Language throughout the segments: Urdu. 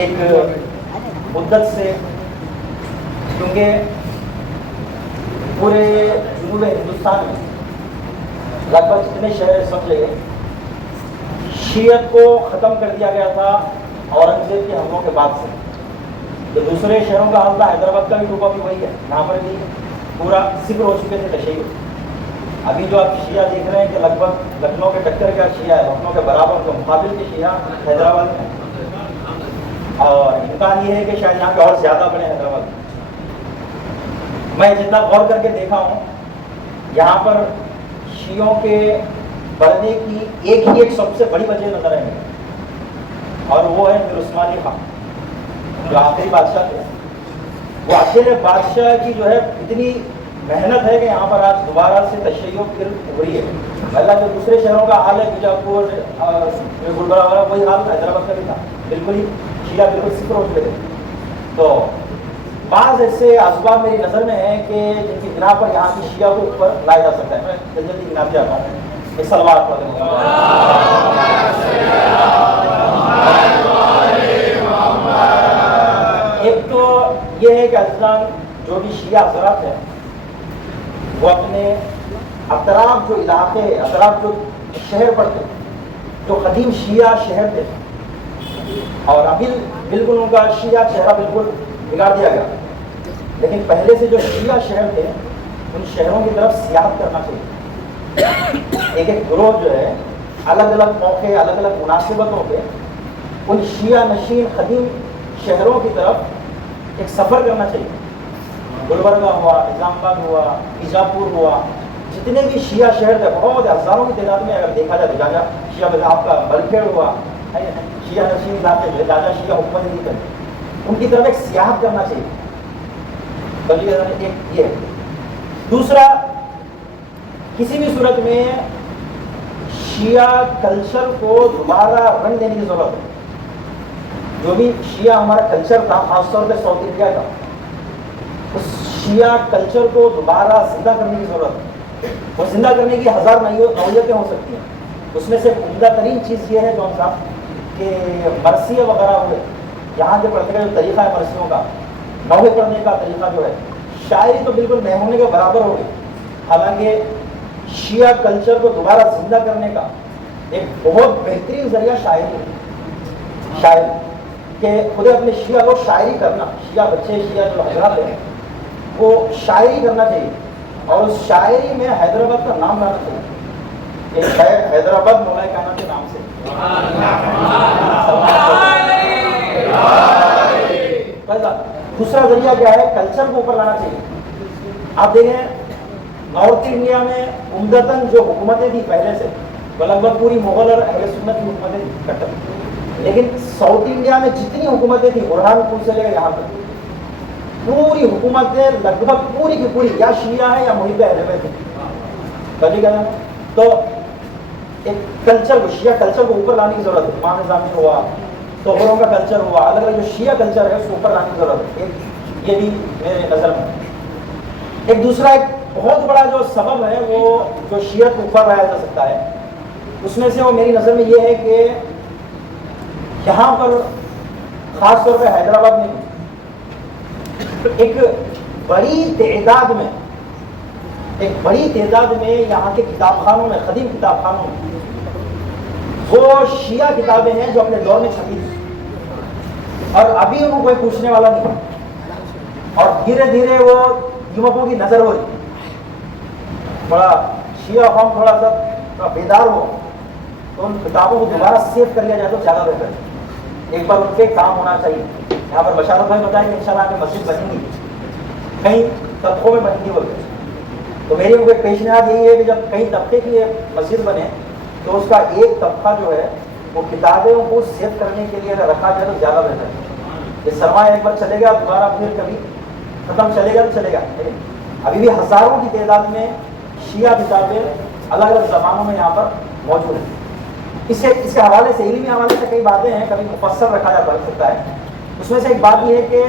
ایک مدت سے، کیونکہ پورے جنوب ہندوستان میں لگ بھگ جتنے شہر سمجھے گئے شیعت کو ختم کر دیا گیا تھا اورنگزیب کے حملوں کے بعد سے. جو دوسرے شہروں کا حال تھا، حیدرآباد کا بھی ٹوپا بھی وہی ہے، یہاں پر بھی پورا صفر ہو چکے تھے تشیع. ابھی جو آپ شیعہ دیکھ رہے ہیں کہ لگ بھگ لکھنؤ کے ٹکر کا شیعہ ہے، لکھنؤ کے برابر کے مقابل کے شیعہ حیدرآباد میں ہے، اور امکان یہ ہے کہ شاید یہاں پہ اور زیادہ بنے حیدرآباد میں. میں جتنا غور کر کے دیکھا ہوں، یہاں پر شیعوں کے بڑھنے کی ایک سب سے بڑی وجہ نظر ہے مجھے، اور وہ ہے میر عثمان علی خان جو آخری بادشاہ تھے. وہ اکیلے بادشاہ کی جو ہے اتنی محنت ہے کہ یہاں پر آج دوبارہ سے تشیع پھر ابھری ہے. اللہ جو دوسرے شہروں کا حال ہے، بیجاپور گلبرگہ والا، وہی حال حیدرآباد کا بھی تھا، بالکل ہی شیعہ بالکل صفر ہو چکے تھے. تو بعض ایسے اسباب میری نظر میں ہیں کہ جن کی بنا پر یہاں کی شیعہ کو اوپر لایا جا سکتا ہے. میں جلدی گنا بھی آتا ہوں. ایک سلوات پڑھ دیں. ایک تو یہ ہے کہ اسلام جو بھی شیعہ حضرات ہیں وہ اپنے اطراف جو علاقے، اطراف جو شہر پڑتے، جو قدیم شیعہ شہر تھے، اور ابھی بالکل ان کا شیعہ چہرہ بالکل بگاڑ دیا گیا، لیکن پہلے سے جو شیعہ شہر تھے ان شہروں کی طرف سیاحت کرنا چاہیے. ایک گروہ جو ہے الگ الگ موقع، الگ الگ مناسبتوں پہ ان شیعہ نشین قدیم شہروں کی طرف ایک سفر کرنا چاہیے. گلبرگہ ہوا، نظام آباد ہوا، بیجاپور ہوا، جتنے بھی شیعہ شہر تھے بہت ہزاروں کی تعداد میں اگر دیکھا جائے تو جاجا شیعہ، آپ کا بلکھیڑ ہوا، شیعہ نشین علاقے جو جاجا شیعہ حکومت نہیں کرتے، ان کی طرف ایک سیاحت کرنا چاہیے. ایک یہ. دوسرا، کسی بھی صورت میں شیعہ کلچر کو دوبارہ رنگ دینے کی ضرورت ہے. جو بھی شیعہ ہمارا کلچر تھا، خاص طور پہ ساؤتھ انڈیا کا، اس شیعہ کلچر کو دوبارہ زندہ کرنے کی ضرورت ہے. وہ زندہ کرنے کی ہزار نوعیتیں ہو سکتی ہیں. اس میں سے عمدہ ترین چیز یہ ہے جون صاحب کہ مرثیہ وغیرہ ہوئے، یہاں کے پڑھنے کا جو طریقہ ہے مرثیوں کا، نوحے پڑھنے کا طریقہ جو ہے، شاعری تو بالکل نہ ہونے کے برابر ہو گئی. حالانکہ شیعہ کلچر کو دوبارہ زندہ کرنے کا ایک بہت بہترین ذریعہ شاعری ہے. شاعری کہ خود اپنے شیعہ کو شاعری کرنا، شیعہ بچے، شیعہ جو حضرات ہیں وہ شاعری کرنا چاہیے، اور اس شاعری میں حیدرآباد کا نام لانا چاہیے. ایک شاعر حیدرآباد مولا کائنات کے نام سے. دوسرا ذریعہ کیا ہے؟ کلچر کو اوپر لانا چاہیے. آپ دیکھیں نارتھ انڈیا میں عمدتاً جو حکومتیں تھیں پہلے سے، وہ لگ بھگ پوری مغل اور اہل سنت کی حکومتیں تھیں کٹر. لیکن ساؤتھ انڈیا میں جتنی حکومتیں تھیں، برہان پور سے لے کر یہاں تک، پوری حکومتیں لگ بھگ پوری کی پوری یا شیعہ ہے یا محب اہل بیت تھیں. بجے گا. تو ایک کلچر کو، شیعہ کلچر کو اوپر لانے کی ضرورت ہے. امام نظامی ہوا، توغروں کا کلچر ہوا، الگ الگ جو شیعہ کلچر ہے اس کو اوپر لانے کی ضرورت ہے. یہ بھی میرے نظر میں. ایک دوسرا ایک بہت بڑا جو سبب ہے وہ جو شیعت کو اوپر لایا جا سکتا ہے، اس میں سے وہ میری نظر میں یہ ہے کہ یہاں پر خاص طور پہ حیدرآباد میں ایک بڑی تعداد میں یہاں کے کتاب خانوں میں، قدیم کتاب خانوں میں وہ شیعہ کتابیں ہیں جو اپنے دور میں چھپی تھی، اور ابھی ان کو کوئی پوچھنے والا نہیں. اور دھیرے دھیرے وہ یوکوں کی نظر ہو رہی، بڑا شیعہ قوم تھوڑا سا بیدار ہو تو ان کتابوں کو دوبارہ سیو کر لیا جائے تو زیادہ بہتر ہے. ایک بار ان پہ کام ہونا چاہیے. یہاں پر بشارت بھائی بتائیں کہ انشاءاللہ آگے مسجد بنیں گی، کئی طبقوں میں بنیں گی بولتے. تو میری ان کو ایک پیشنہاد یہی ہے کہ جب کئی طبقے کی مسجد بنے تو اس کا ایک طبقہ جو ہے وہ کتابوں کو سیو کرنے کے لیے اگر رکھا جائے تو زیادہ بہتر ہے. یہ سرمایہ ایک بار چلے گا، دوبارہ پھر کبھی ختم چلے گا تو چلے گا. ابھی بھی ہزاروں کی تعداد میں شیعہ کتابیں الگ الگ زبانوں میں یہاں پر موجود ہیں. اس کے حوالے سے، علمی حوالے سے کئی باتیں ہیں، کبھی مفصل رکھا جا سکتا ہے. اس میں سے ایک بات یہ ہے کہ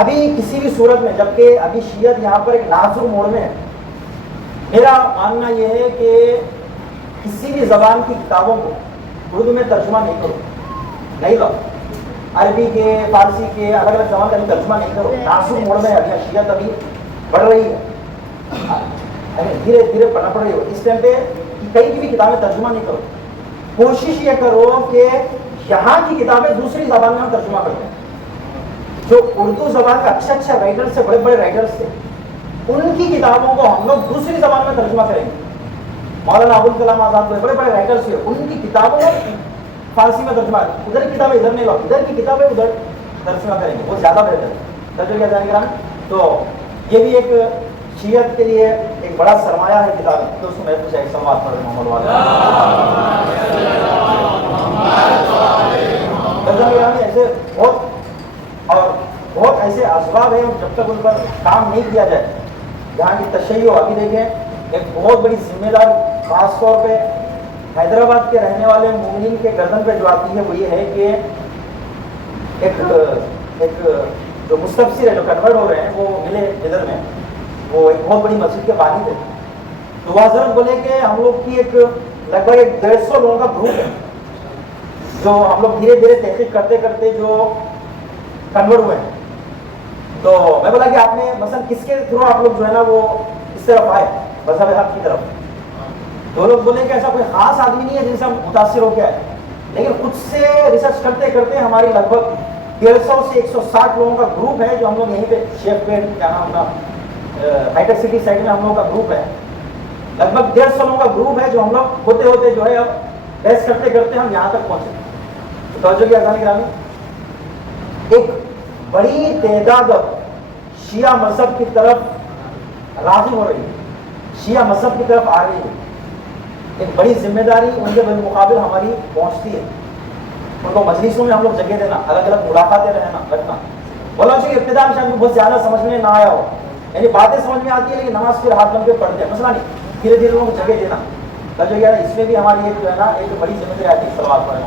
ابھی کسی بھی صورت میں، جبکہ ابھی شیعت یہاں پر ایک نازک موڑ میں ہے، میرا ماننا یہ ہے کہ کسی بھی زبان کی کتابوں کو اردو میں ترجمہ نہیں کرو، نہیں لاؤ. عربی کے فارسی کے الگ الگ زبان کا ترجمہ نہیں کرو. ناسک موڑ میں ابھی شیعت ابھی بڑھ رہی ہے, دھیرے دھیرے پڑھنا پڑ رہی ہے. اس ٹائم پہ کئی کی بھی کتابیں ترجمہ نہیں کرو. کوشش یہ کرو کہ یہاں کی کتابیں دوسری زبان میں ہم ترجمہ کرتے ہیں. جو اردو زبان کا اچھا اچھا رائٹرس سے, بڑے بڑے رائٹرس تھے, ان کی کتابوں کو ہم لوگ دوسری زبان میں ترجمہ کریں گے. مولانا ابوالکلام آزاد بڑے بڑے رائٹرس تھے, ان کی کتابوں کو فارسی میں ترجمہ, ادھر کی کتابیں ادھر نہیں لاؤ, ادھر کی کتابیں ادھر ترجمہ کریں گے, وہ زیادہ بہتر ہے. ترجمہ کیا جائے گا. تو یہ بھی ایک شیعت کے لیے ایک بڑا سرمایہ ہے کتابیں. تو اس میں کچھ ایک سوال پڑھ محمد والا ایسے بہت ایسے اسباب ہیں, جب تک ان پر کام نہیں کیا جائے. جہاں کی تشیع ابھی دیکھیں, ایک بہت بڑی ذمہ داری خاص طور پہ حیدرآباد کے رہنے والے مومنین کے گردن پہ جو آتی ہے وہ یہ ہے کہ ایک جو مستفسر ہے, جو کنورٹ ہو رہے ہیں, وہ ملے ادھر میں, وہ ایک بہت بڑی مسجد کے بانی تھے. تو وہ حضرت بولے کہ ہم لوگ کی ایک لگ بھگ 150 لوگوں کا گروپ ہے جو ہم لوگ دھیرے دھیرے تحقیق کرتے کرتے جو کنورٹ ہوئے ہیں. تو میں بولا کہ آپ نے مثلا کس کے تھرو آپ لوگ جو ہے نا وہ اس طرف آئے مذہب حق کی طرف. دو لوگ بولے کہ ایسا کوئی خاص آدمی نہیں ہے جن سے ہم متاثر ہو کے آئے, لیکن خود سے ریسرچ کرتے کرتے ہماری لگ بھگ 150 سے 160 لوگوں کا گروپ ہے جو ہم لوگ یہیں پہ شیخ پیٹ کیا نام اپنا ہائی ٹیک سٹی سائڈ میں ہم لوگوں کا گروپ ہے. لگ بھگ 150 لوگوں کا گروپ ہے جو ہم لوگ ہوتے ہوتے جو ہے اب بحث کرتے کرتے ہم یہاں تک پہنچے. توجہ کی آسانی گرامی, ایک بڑی تعداد شیعہ مذہب کی طرف راغب ہو رہی ہے, شیعہ مذہب کی طرف آ رہی ہے. ایک بڑی ذمہ داری ان کے بالمقابل ہماری پہنچتی ہے. ان کو مجلسوں میں ہم لوگ جگہ دینا, الگ الگ ملاقاتیں رکھنا. بولا کہ ابتدا میں شاید بہت زیادہ سمجھ میں نہ آیا ہو, یعنی باتیں سمجھ میں آتی ہے لیکن نماز پھر ہاتھ بن کے پڑھتے ہیں, مسئلہ نہیں. دھیرے دھیرے لوگوں کو جگہ دینا. جو ہے اس میں بھی ہماری ایک جو ہے نا ایک بڑی ذمہ داری آتی ہے. سلوات پڑھیں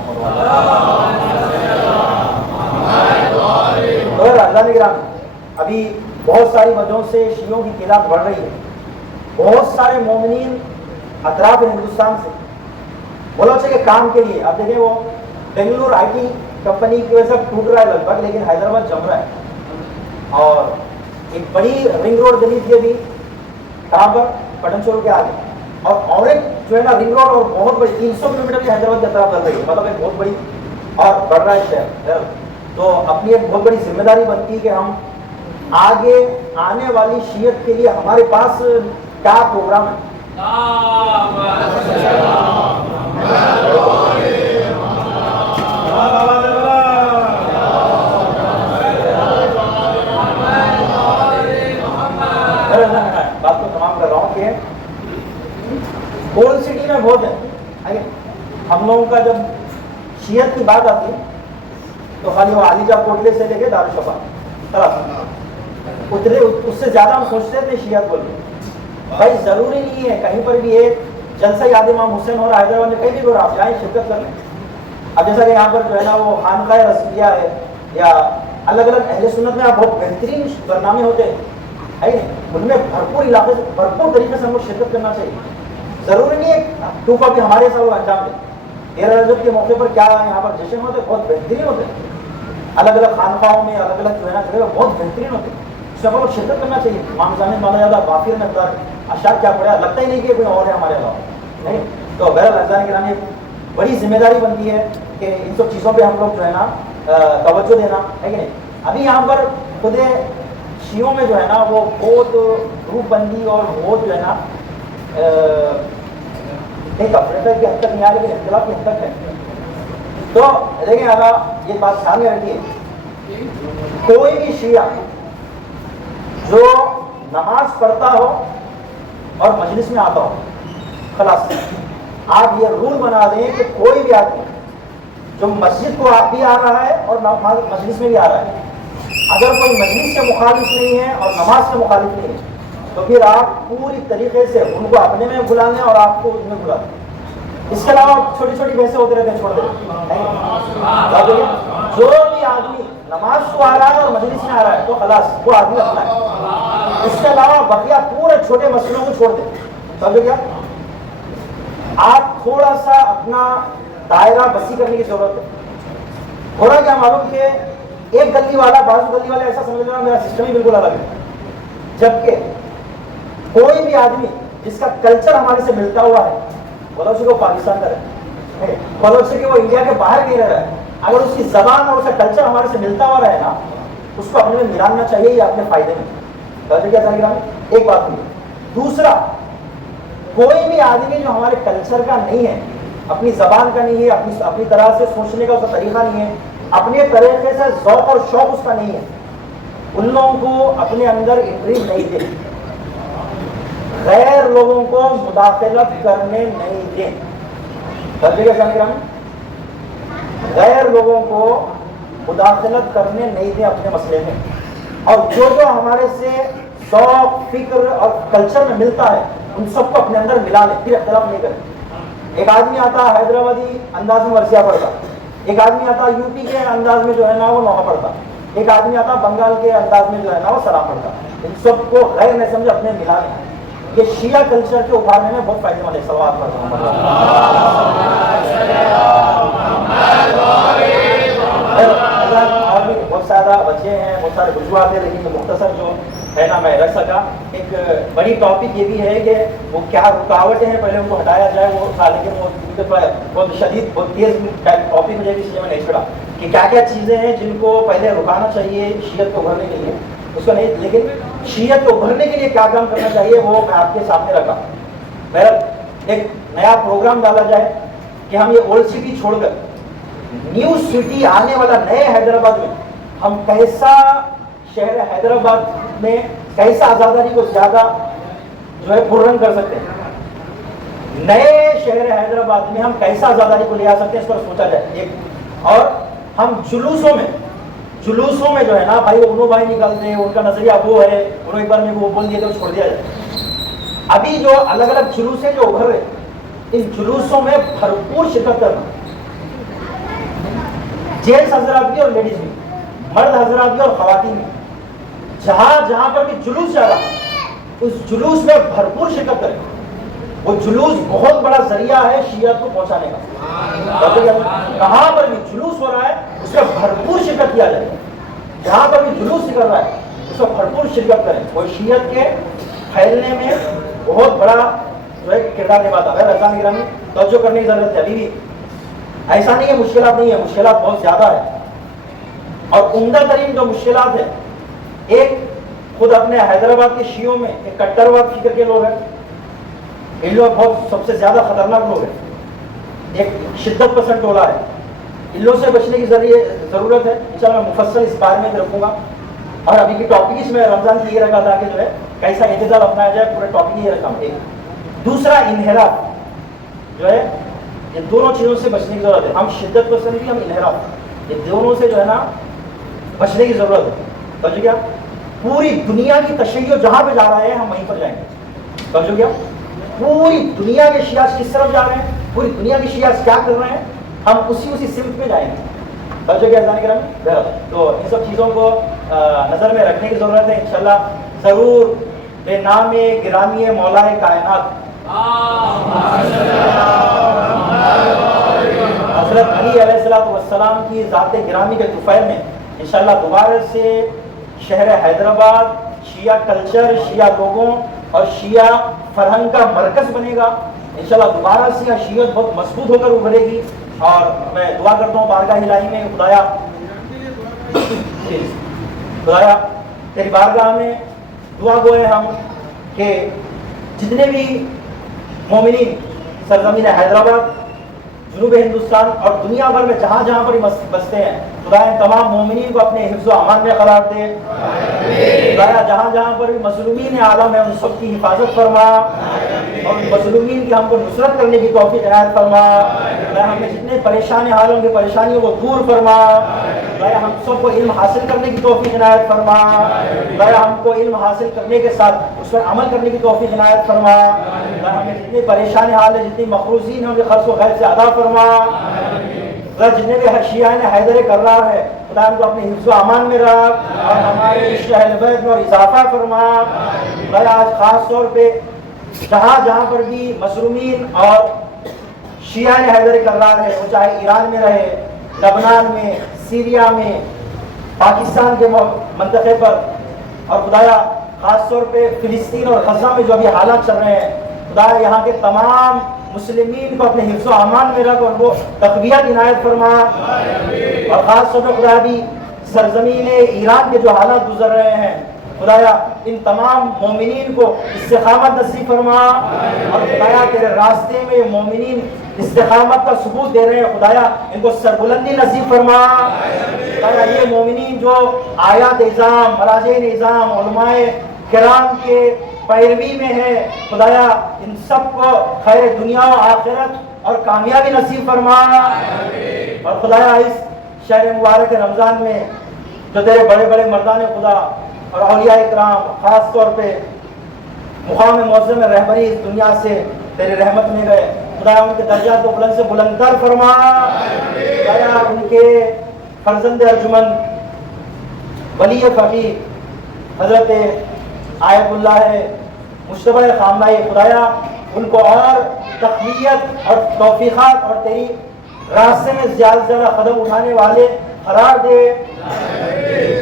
رمضان گرامی. ابھی بہت ساری وجہوں سے شیعوں کی تعداد بڑھ رہی ہے. بہت سارے مومنین اطراف ہندوستان سے بولا کہ کام کے لیے, اب دیکھیں وہ بنگلور آئی ٹی کمپنی کی وجہ سے ٹوٹ رہا ہے لگ بھگ, لیکن حیدرآباد جم رہا ہے. اور ایک بڑی رنگ روڈ بنی تھی ابھی کہاں پر, پٹن چورو کے آگے. اور ایک جو ہے نا رنگ روڈ اور بہت بڑی 300 کلومیٹر کی حیدرآباد کی اطراف کر رہی ہے, مطلب ایک بہت بڑی اور بڑھ رہا ہے شہر. تو اپنی ایک بہت بڑی ذمہ داری بنتی ہے کہ ہم آگے آنے والی شیعت کے لیے ہمارے پاس کیا پروگرام ہے. بات کو تمام کر رہا ہوں کہ اولڈ سٹی میں بہت ہے. ہم لوگوں کا جب شیعت کی بات آتی ہے تو خالی وہ عالیجہ کوٹلے سے لے کے دارالشفا اترے, اس سے زیادہ ہم سوچتے تھے شیعت بول کے. بھائی ضروری نہیں ہے کہیں پر بھی ایک جلسہ یاد امام حسین ہو رہا ہے حیدرآباد میں, کہیں بھی ہو رہا, آپ جائیں شرکت کر لیں. اب جیسا کہ یہاں پر جو ہے نا وہ خانقاہ رسویہ ہے یا الگ الگ اہل سنت میں آپ بہت بہترین برنامے ہوتے ہیں, ان میں بھرپور علاقے سے بھرپور طریقے سے ہم لوگ شرکت کرنا چاہیے. ضروری نہیں ہے ٹو کاپی ہمارے ساتھ وہ انجام دیں. 13 رجب کے موقع پر کیا یہاں پر جشن ہوتے ہیں, بہت بہترین ہوتے ہیں. الگ الگ خانقاہوں میں الگ الگ جو ہے نا جگہ بہت بہترین ہوتے ہیں, اس میں ہم لوگ شرکت کرنا چاہیے. امام زامن مانا جاتا ہے وافر مقدار اشعار کیا پڑھا, لگتا ہی نہیں کہ کوئی اور ہے ہمارے علاوہ نہیں. تو بہرحال رمضان کے نام ایک بڑی ذمہ داری بنتی ہے کہ ان سب چیزوں پہ ہم لوگ جو ہے نا توجہ دینا ہے کہ نہیں. ابھی یہاں پر خود شیعوں میں جو ہے نا وہ بہت گروپ بندی اور بہت جو ہے نا ایک اپریٹر کی حد تک نہیں آ, لیکن اختلاف کی حد تک ہے. تو دیکھیں اگر یہ بات سامنے رکھیے, کوئی بھی شیعہ جو نماز پڑھتا ہو اور مجلس میں آتا ہو, خلاص آپ یہ رول بنا دیں کہ کوئی بھی آدمی جو مسجد کو آپ بھی آ رہا ہے اور مجلس میں بھی آ رہا ہے, اگر کوئی مجلس کے مخالف نہیں ہے اور نماز کے مخالف نہیں ہے تو پھر آپ پوری طریقے سے ان کو اپنے میں بلا لیں اور آپ کو ان میں بلا دیں. اس کے علاوہ چھوٹی چھوٹی بحثیں ہوتے رہتے ہیں, چھوڑ دیں. جو بھی آدمی نماز کو آ رہا ہے اور مجلس میں آ رہا ہے تو خلاص وہ آدمی اپنا ہے. اس کے علاوہ بقیہ پورے چھوٹے مسئلوں کو چھوڑ دیں. سمجھو کیا, آپ تھوڑا سا اپنا دائرہ وسیع کرنے کی ضرورت ہے. تھوڑا کیا معلوم کہ ایک گلی والا بازو گلی والا ایسا سمجھ رہا میرا سسٹم ہی بالکل الگ ہے، جبکہ کوئی بھی آدمی جس کا کلچر ہمارے سے ملتا ہوا ہے، بولو سے کہ وہ پاکستان کا ہے، بولو سے کہ وہ انڈیا کے باہر نہیں رہ رہا ہے، اگر اس کی زبان اور اس کا کلچر ہمارے سے ملتا ہوا رہے نا، اس کو اپنے میں ملانا چاہیے یا اپنے فائدے میں۔ ایک بات ہوئی۔ دوسرا، کوئی بھی آدمی جو ہمارے کلچر کا نہیں ہے، اپنی زبان کا نہیں ہے، اپنی طرح سے سوچنے کا اس کا طریقہ نہیں ہے، اپنے طریقے سے ذوق اور شوق اس کا نہیں ہے، ان لوگوں کو اپنے اندر انٹری نہیں دے، غیر لوگوں کو مداخلت کرنے نہیں دیں۔ غیر لوگوں کو مداخلت کرنے نہیں دیں اپنے مسئلے میں، اور جو ہمارے سے ذوق، فکر اور کلچر میں ملتا ہے ان سب کو اپنے اندر ملا لیں، پھر اختلاف نہیں کریں۔ ایک آدمی آتا حیدرآبادی انداز میں ورثیہ پڑھتا، ایک آدمی آتا یو پی کے انداز میں جو ہے نا وہ نوحہ پڑھتا، ایک آدمی آتا بنگال کے انداز میں جو ہے نا وہ سلام پڑھتا، ان سب کو غیر نہیں سمجھے اپنے ملا لیں۔ یہ شیعہ کلچر کے ابھارنے میں بہت فائدہ مند ہے۔ صلوات پڑھتا ہوں۔ اور بھی بہت سارا بچے ہیں، بہت سارے وجوہات ہیں، لیکن مختصر جو ہے نا میں رکھ سکا۔ ایک بڑی ٹاپک یہ بھی ہے کہ وہ کیا رکاوٹیں ہیں پہلے ان کو ہٹایا جائے، وہ تھا، لیکن وہ بہت شدید بہت تیز ٹاپک مجھے اس لیے میں نہیں چھوڑا کہ کیا کیا چیزیں ہیں جن کو پہلے رکانا چاہیے شیعت کو ابھرنے کے لیے، اس کو نہیں، لیکن شیعت کو ابھرنے کے لیے کیا کام کرنا چاہیے وہ میں آپ کے سامنے رکھا۔ بہرحال ایک نیا پروگرام ڈالا جائے کہ ہم یہ اولڈ سٹی چھوڑ کر نیو سٹی آنے والا نئے حیدرآباد میں ہم کیسا شہر حیدرآباد میں کیسا آزاداری کو زیادہ جو ہے پررنگ کر سکتے ہیں، نئے شہر حیدرآباد میں ہم کیسا آزاداری کو لے آ سکتے ہیں، اس پر سوچا جائے۔ ایک اور ہم جلوسوں میں جو ہے نا بھائی وہ انہوں بھائی نکلتے ہیں، ان کا نظریہ وہ ہے، انہوں ایک بار میں وہ بول دیا تو چھوڑ دیا جائے۔ ابھی جو الگ الگ جلوس ہیں جو ابھر رہے، ان جلوسوں میں بھرپور شرکت کرنا، جینٹس حضرات بھی اور لیڈیز بھی، مرد حضرات بھی اور خواتین بھی، جہاں پر بھی جلوس جا رہا اس جلوس میں بھرپور شرکت کریں۔ وہ جلوس بہت بڑا ذریعہ ہے شیعت کو پہنچانے کا۔ کہاں پر بھی جلوس ہو رہا ہے اس میں بھرپور شرکت کیا جائے، جہاں پر بھی جلوس نکل رہا ہے اس میں بھرپور شرکت کریں، وہ شیعت کے پھیلنے میں بہت بڑا جو ہے کردار نبھاتا ہے۔ رضوان گرامی توجہ کرنے کی ضرورت ہے، ابھی بھی ایسا نہیں ہے مشکلات نہیں ہے، مشکلات بہت زیادہ ہے، اور عمدہ ترین جو مشکلات ہے، ایک خود اپنے حیدرآباد کے شیعوں میں ایک کٹرواد فکر کے لوگ ہیں، ان لوگ بہت سب سے زیادہ خطرناک لوگ ہیں، ایک شدت پسند ٹولہ ہے، ان لوگوں سے بچنے کی ضرورت ہے۔ انشاءاللہ میں مفصل اس بارے میں بھی رکھوں گا، اور ابھی کی ٹاپک اس میں رمضان کی یہ رکھا تھا کہ جو ہے کیسا اعتدال اپنایا جائے، پورے ٹاپک یہ رکھا ہوں۔ ایک دوسرا انحراف جو ہے، یہ دونوں چیزوں سے بچنے کی ضرورت ہے، ہم شدت پسند بھی، ہم انحراف، یہ دونوں سے جو ہے نا بچنے کی ضرورت ہے۔ سمجھ گیا؟ پوری دنیا کی تشیع جہاں پہ جا رہا ہے ہم وہیں پر جائیں گے۔ سمجھ گیا؟ پوری دنیا کے شیعہ کس طرف جا رہے ہیں، پوری دنیا کے شیعہ کیا کر رہے ہیں، ہم اسی سمت میں جائیں گے۔ سمجھ گیا جانے کے؟ تو ان سب چیزوں کو نظر میں رکھنے کی ضرورت ہے۔ انشاءاللہ ضرور بے نام گرامی مولا کائنات حضرت علی علیہ السلام کی ذات گرامی کے طفیل میں انشاءاللہ دوبارہ سے شہر حیدرآباد شیعہ کلچر، شیعہ لوگوں اور شیعہ فرہنگ کا مرکز بنے گا۔ انشاءاللہ دوبارہ سے شیعت بہت مضبوط ہو کر ابھرے گی، اور میں دعا کرتا ہوں بارگاہ الہی میں، خدایا تیری بارگاہ میں دعا گو ہیں ہم کہ جتنے بھی مومنین سرزمین حیدرآباد، جنوب ہندوستان اور دنیا بھر میں جہاں جہاں پر بستے ہیں، خدایا تمام مومنین کو اپنے حفظ و امان میں قرار دے۔ خدایا جہاں جہاں پر بھی مظلومین عالم ہے ان سب کی حفاظت فرما، اور مظلومین کی ہم کو نصرت کرنے کی توفیق عنایت فرما۔ خدایا ہمیں جتنے پریشان حالوں کی پریشانیوں کو دور فرما۔ خدایا ہم سب کو علم حاصل کرنے کی توفیق عنایت فرما۔ خدایا ہم کو علم حاصل کرنے کے ساتھ اس پر عمل کرنے کی توفیق عنایت فرما۔ خدایا ہمیں جتنے پریشان حال ہیں، جتنی مخروزین ہیں، ہمیں خرچ و غیر سے عطا فرما۔ خدا جتنے بھی شیعہ حیدر کرار ہے، خدا ان کو اپنے حفظ و امان میں رکھ، اور ہمارے عشق اہل بیت میں اور اضافہ فرما۔ خدا آج خاص طور پہ جہاں جہاں پر بھی مظلومین اور شیعہ حیدر کرار ہے، وہ چاہے ایران میں رہے، لبنان میں، سیریا میں، پاکستان کے منطقے پر، اور خدایا خاص طور پہ فلسطین اور غزہ میں جو ابھی حالات چل رہے ہیں، خدایا یہاں کے تمام مسلمین کو اپنے حفظ و امان میں رکھ، ان کو تقویت عنایت فرما، اور خاص طور پہ خدا بھی سرزمین ایران کے جو حالات گزر رہے ہیں، خدایا ان تمام مومنین کو استقامت نصیب فرما، اور خدایا تیرے راستے میں مومنین استقامت کا ثبوت دے رہے ہیں، خدایا ان کو سربلندی نصیب فرما، خدایا یہ مومنین جو آیات نظام، مراجع نظام، علماء کرام کے پیروی میں ہے، خدایا ان سب کو خیر دنیا و آخرت اور کامیابی نصیب فرما، اور خدایا اس شہر مبارک رمضان میں جو تیرے بڑے بڑے مردان خدا اور اولیاء اکرام خاص طور پہ مقام معظم رہبری اس دنیا سے تیرے رحمت میں گئے، خدایا ان کے درجات کو بلند سے بلند تر فرما، خدایا ان کے فرزند ارجمند ولی فقیر حضرت آیت اللہ ہے مشتبہ خامنہ، خدایا ان کو اور تقویت اور توفیقات اور تیری راستے میں زیادہ سے زیادہ قدم اٹھانے والے قرار دے،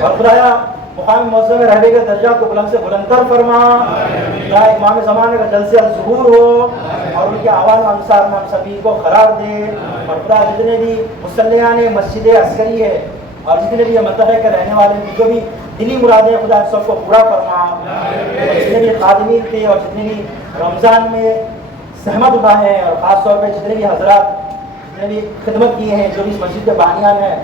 اور خدایا مقام معظم رہبری کے درجات کو بلند سے بلند تر فرما، خدایا امام زمانے کا جلد سے جلد ظہور ہو اور ان کے عوام انصار میں ہم سبھی کو قرار دے، اور خدا جتنے بھی مصلیان مسجد عسکری ہے اور جتنے بھی یہ منطقے کے رہنے والے ہیں جو بھی دلی مرادیں خدا سب کو پورا فرما، اور جتنے بھی خادمین تھے اور جتنے بھی رمضان میں زحمت اٹھائے ہیں، اور خاص طور پہ جتنے بھی حضرات جتنے بھی خدمت کی ہیں، جو بھی اس مسجد کے بانیان ہیں،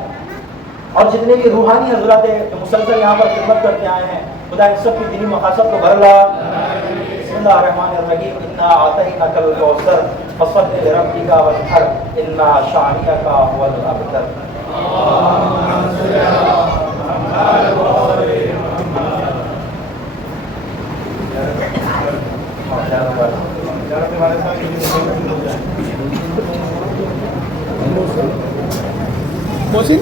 اور جتنے بھی روحانی حضرات ہیں جو مسلسل یہاں پر خدمت کرتے آئے ہیں، خدا ان سب کی دینی مقاصد کو بھر لا۔ بسم اللہ الرحمن الرحیم، انا اعطیناک الکوثر فصل لربک وانحر ان شانئک هو الابتر۔ محسن